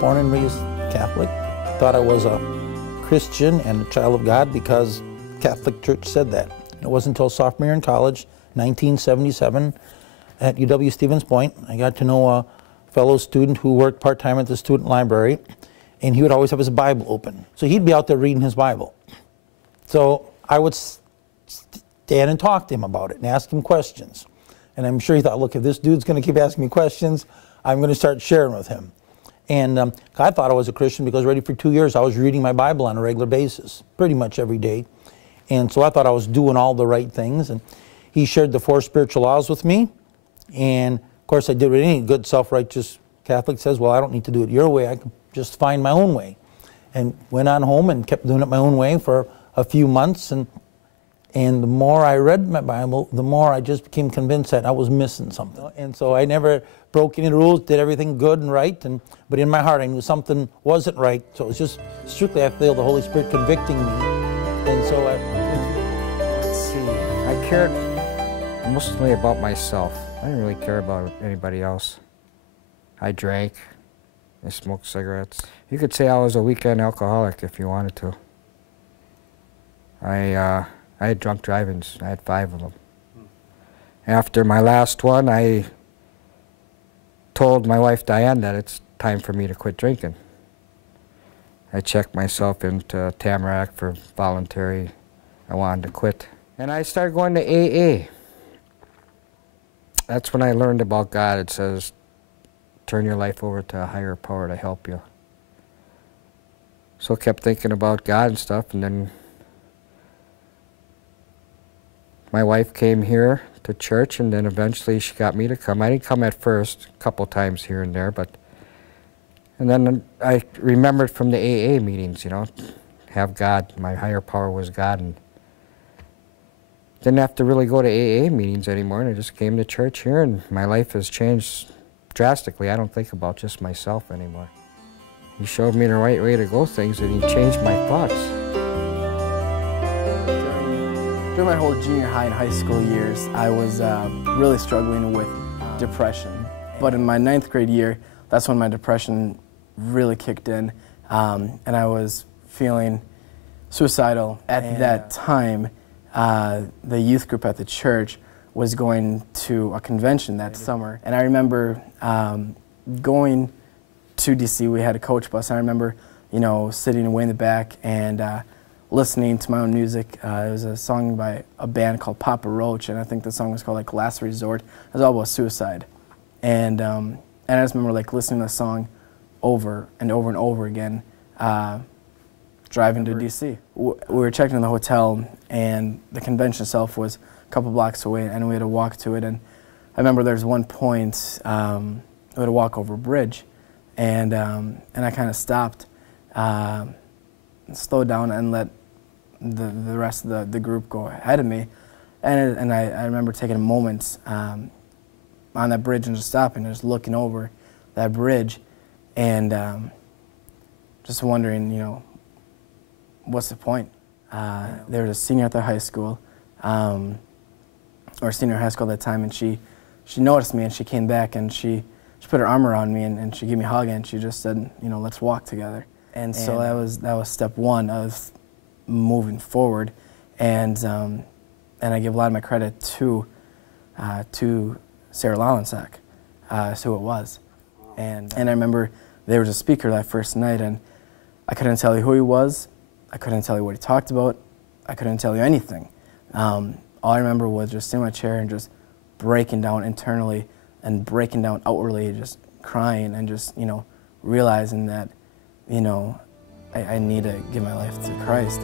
born and raised Catholic. Thought I was a Christian and a child of God because Catholic Church said that. It wasn't until sophomore year in college, 1977, at UW Stevens Point, I got to know a fellow student who worked part-time at the student library, and he would always have his Bible open. So he'd be out there reading his Bible. So I would stand and talk to him about it and ask him questions. And I'm sure he thought, look, if this dude's going to keep asking me questions, I'm going to start sharing with him. And I thought I was a Christian because already for 2 years I was reading my Bible on a regular basis, pretty much every day. And so I thought I was doing all the right things. And he shared the 4 spiritual laws with me. And of course I did what any good self-righteous Catholic says, well, I don't need to do it your way, I can just find my own way. And went on home and kept doing it my own way for a few months. And the more I read my Bible, the more I just became convinced that I was missing something. And so I never broke any rules, did everything good and right, but in my heart I knew something wasn't right. So it was just strictly, I feel the Holy Spirit convicting me. And so let's see, I cared mostly about myself. I didn't really care about anybody else. I drank, I smoked cigarettes. You could say I was a weekend alcoholic if you wanted to. I had drunk drive-ins. I had 5 of them. After my last one, I told my wife Diane that it's time for me to quit drinking. I checked myself into Tamarack for voluntary. I wanted to quit. And I started going to AA. That's when I learned about God. It says, turn your life over to a higher power to help you. So I kept thinking about God and stuff, and then my wife came here to church, and then eventually she got me to come. I didn't come at first, a couple times here and there, and then I remembered from the AA meetings, you know, have God, my higher power was God, and didn't have to really go to AA meetings anymore, and I just came to church here, and my life has changed drastically. I don't think about just myself anymore. He showed me the right way to go things, and he changed my thoughts. During my whole junior high and high school years, I was really struggling with depression. But in my 9th grade year, that's when my depression really kicked in, and I was feeling suicidal. At that time, the youth group at the church was going to a convention that summer, and I remember going to DC. We had a coach bus. I remember, you know, sitting way in the back and listening to my own music. It was a song by a band called Papa Roach, and I think the song was called like Last Resort. It was all about suicide, and I just remember like listening to the song over and over and over again, driving to DC. We were checking in the hotel, and the convention itself was a couple blocks away, and we had to walk to it. And I remember there was one point we had to walk over a bridge, and I kind of stopped, slowed down, and let the rest of the group go ahead of me. And I remember taking a moment on that bridge and just stopping and just looking over that bridge, and just wondering, you know, what's the point? There was a senior at the high school, or senior high school at that time, and she noticed me, and she came back, and she put her arm around me, and she gave me a hug, and she just said, you know, let's walk together. And so that was step one of moving forward, and I give a lot of my credit to Sarah Erlandson, who it was. And I remember there was a speaker that first night, and I couldn't tell you who he was, I couldn't tell you what he talked about, I couldn't tell you anything. All I remember was just sitting in my chair and just breaking down internally and breaking down outwardly, just crying and just, you know, realizing that, you know, I need to give my life to Christ.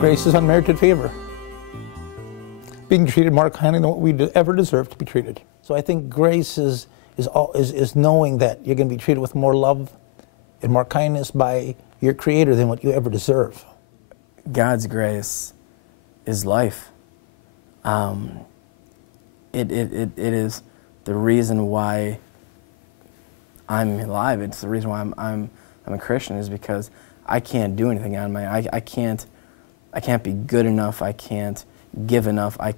Grace is unmerited favor. Being treated more kindly than what we ever deserve to be treated. So I think grace is knowing that you're going to be treated with more love and more kindness by your Creator than what you ever deserve. God's grace is life. It is the reason why I'm alive. It's the reason why I'm a Christian, is because I can't do anything on my own. I can't be good enough. I can't give enough. You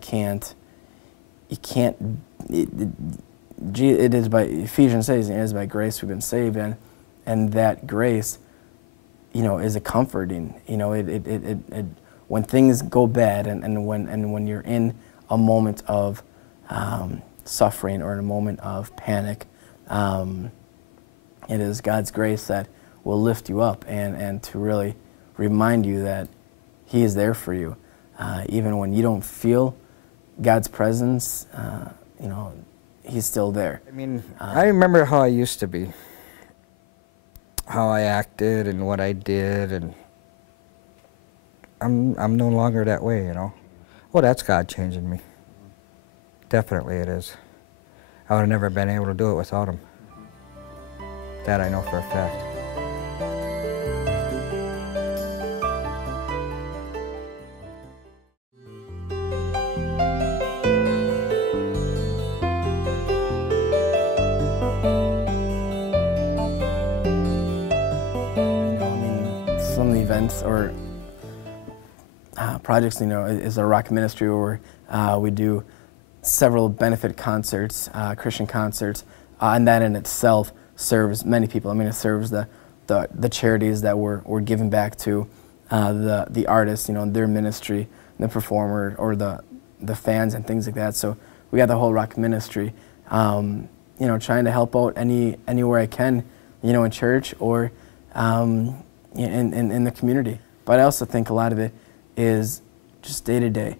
can't. It is by, Ephesians says, it is by grace we've been saved, and that grace, is a comforting. When things go bad, and when you're in a moment of suffering or in a moment of panic, it is God's grace that will lift you up and to really remind you that He is there for you, even when you don't feel God's presence. He's still there. I mean, I remember how I used to be, how I acted and what I did, and I'm no longer that way, Well, that's God changing me. Definitely it is. I would have never been able to do it without Him. That I know for a fact. Some of the events or projects, is our rock ministry, where we do several benefit concerts, Christian concerts, and that in itself serves many people. I mean, it serves the charities that we're giving back to, the artists, their ministry, the performer, or the fans and things like that. So we got the whole rock ministry, trying to help out anywhere I can, in church or in the community. But I also think a lot of it is just day to day,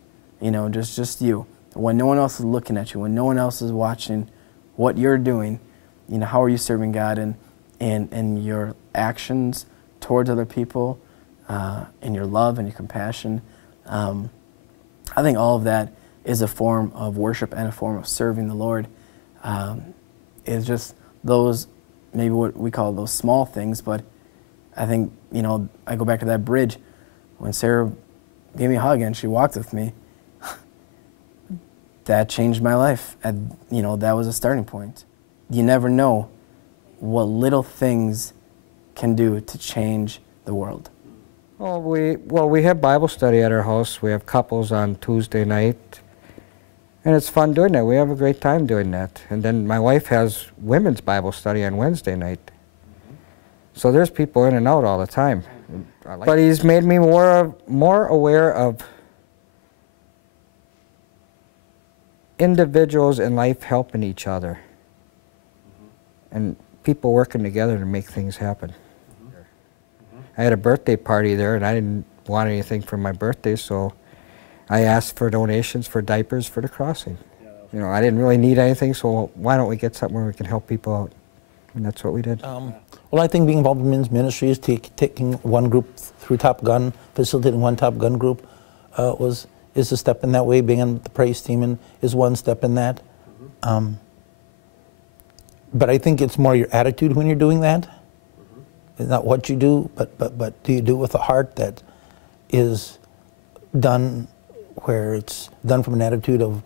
just you. When no one else is looking at you, when no one else is watching what you're doing, how are you serving God in your actions towards other people, in your love and your compassion. I think all of that is a form of worship and a form of serving the Lord. It's just those, maybe what we call those small things, but I think, I go back to that bridge when Sarah gave me a hug and she walked with me. That changed my life, and that was a starting point. You never know what little things can do to change the world. Well, we have Bible study at our house. We have couples on Tuesday night, and it's fun doing that. We have a great time doing that. And then my wife has women's Bible study on Wednesday night. So there's people in and out all the time. But He's made me more aware of individuals in life helping each other, and people working together to make things happen. I had a birthday party there, and I didn't want anything for my birthday, so I asked for donations for diapers for the crossing. I didn't really need anything, so why don't we get something where we can help people out? And that's what we did. Well, I think being involved in men's ministry is taking one group through Top Gun, facilitating one Top Gun group is a step in that way. Being on the praise team is one step in that. But I think it's more your attitude when you're doing that. It's not what you do, but do you do it with a heart that is done, where it's done from an attitude of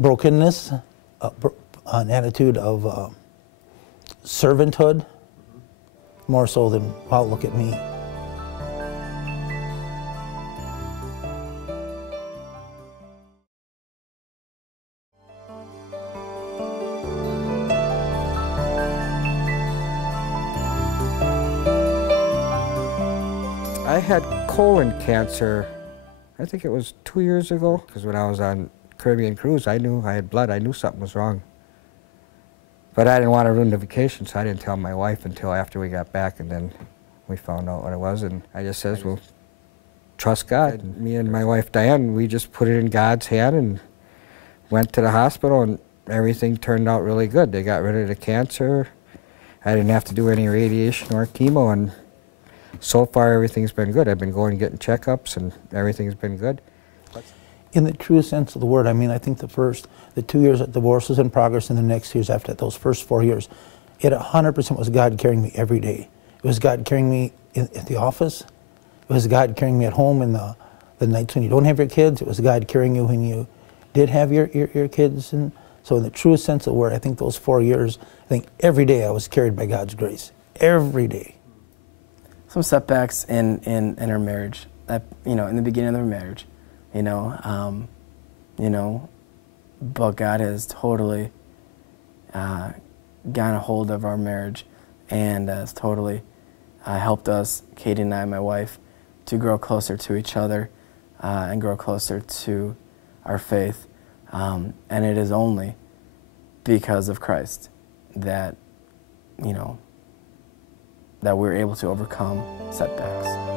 brokenness, an attitude of servanthood, more so than, wow, look at me. I had colon cancer, I think it was 2 years ago, because when I was on Caribbean cruise, I knew I had blood. I knew something was wrong. But I didn't want to ruin the vacation, so I didn't tell my wife until after we got back, and then we found out what it was, and I just says, well, trust God. And me and my wife, Diane, we just put it in God's hand and went to the hospital, and everything turned out really good. They got rid of the cancer. I didn't have to do any radiation or chemo, and so far everything's been good. I've been going and getting checkups, and everything's been good. In the truest sense of the word, I mean, I think the 2 years that divorce was in progress, and the next years after that, those first 4 years, it 100% was God carrying me every day. It was God carrying me at the office. It was God carrying me at home in the nights when you don't have your kids. It was God carrying you when you did have your kids. And So in the truest sense of the word, I think those 4 years, I think every day I was carried by God's grace. Every day. Some setbacks in our marriage, that, you know, in the beginning of our marriage, you know, but God has totally gotten a hold of our marriage and has totally helped us, Katie and I, my wife, to grow closer to each other and grow closer to our faith. And it is only because of Christ that, you know, that we're able to overcome setbacks.